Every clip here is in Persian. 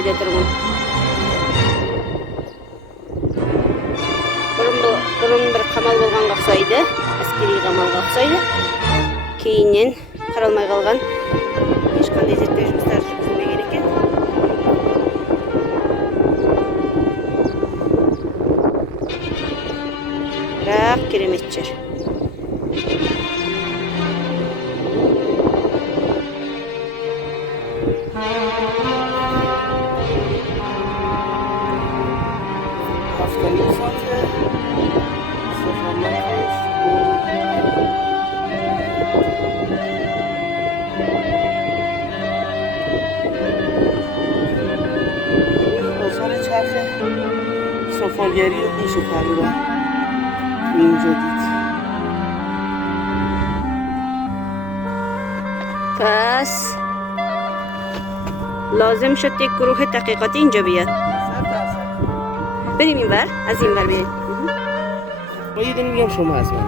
tepede durun. Burun bir qamal bolgan qaqsaydı. Askeri qamal qaqsaydı. Keyinен qaralmay qalgan. Hech qanday zerttөө жұмыстар жүргізілмеген екен. Бірақ керемет жер. Haftanın saati sıfırlar آثار چرخ سفالگری میشه تقریبا اینجا دید. پس لازم شد یک گروه تحقیقاتی اینجا بیاد. 100%. بریم این ور، از این ور بریم. با یه دونه میگم شما از من.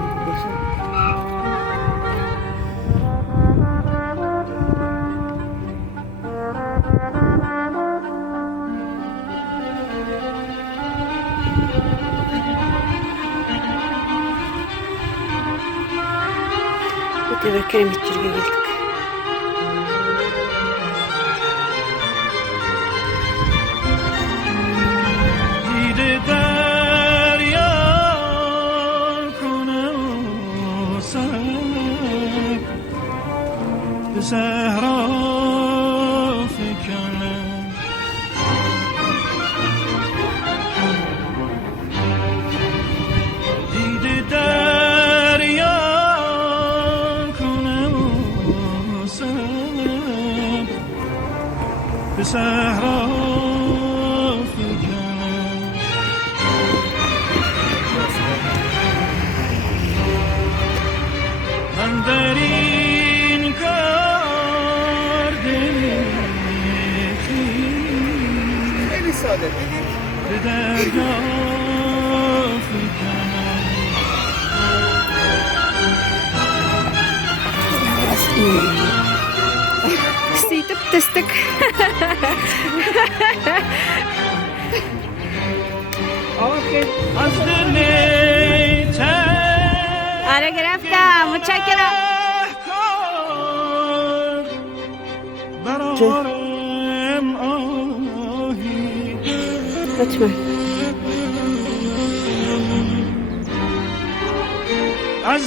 Öte kiremitçirge geldik. دیده دریا کنه سر به صحرا فکنه دیده دریا کنه سر به صحرا در این کار خیلی ساده دیدید؟ به دریا فکنم Сөйтіп түстік. از دل آره گرفتم. متشکرم. برارم آهی حتما. از